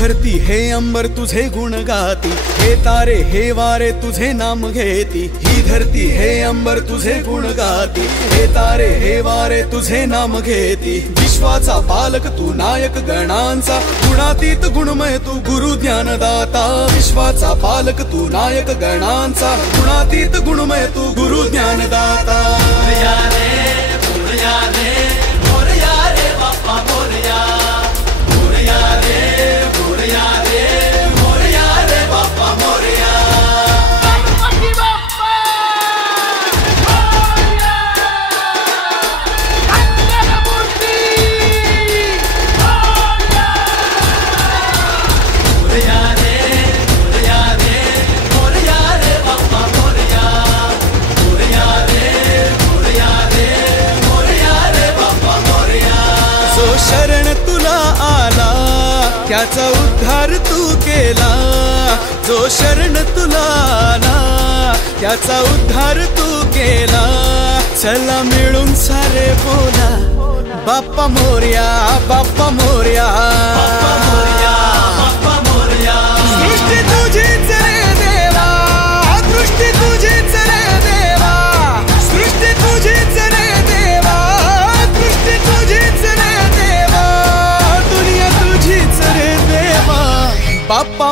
धरती हे अंबर तुझे गुण गाती, हे तारे हे वारे तुझे नाम घेती। ही धरती हे अंबर तुझे गुण गाती, हे तारे हे वारे तुझे नाम घेती। विश्वाचा पालक तू नायक गणांचा, गुणातीत गुणमय तू गुरु ज्ञानदाता। विश्वाचा पालक तू नायक गणांचा, गुणातीत गुणमय तू गुरु ज्ञानदाता। मोरया रे मोरया रे बाप्पा मोरया, मोरया रे मोरया रे बाप्पा मोरया। गणपती बाप्पा मोरया, मंगलमूर्ती मोरया। मोरया रे बाप्पा मोरया, मोरया रे बाप्पा मोरया। जो शरण तुला आला त्याचा उद्धार तू केला, जो शरण तुला आला त्याचा उद्धार तू केला। चला मिळून सारे बोला बाप्पा मोरया, बाप्पा मोरया, बाप्पा मोरया, बाप्पा मोरया। सृष्टी तुझीच रे देवा, दृष्टी तुझीच रे देवा, सृष्टी तुझीच रे देवा, दृष्टी तुझीच रे देवा, दुनिया तुझीच रे देवा। बाप्पा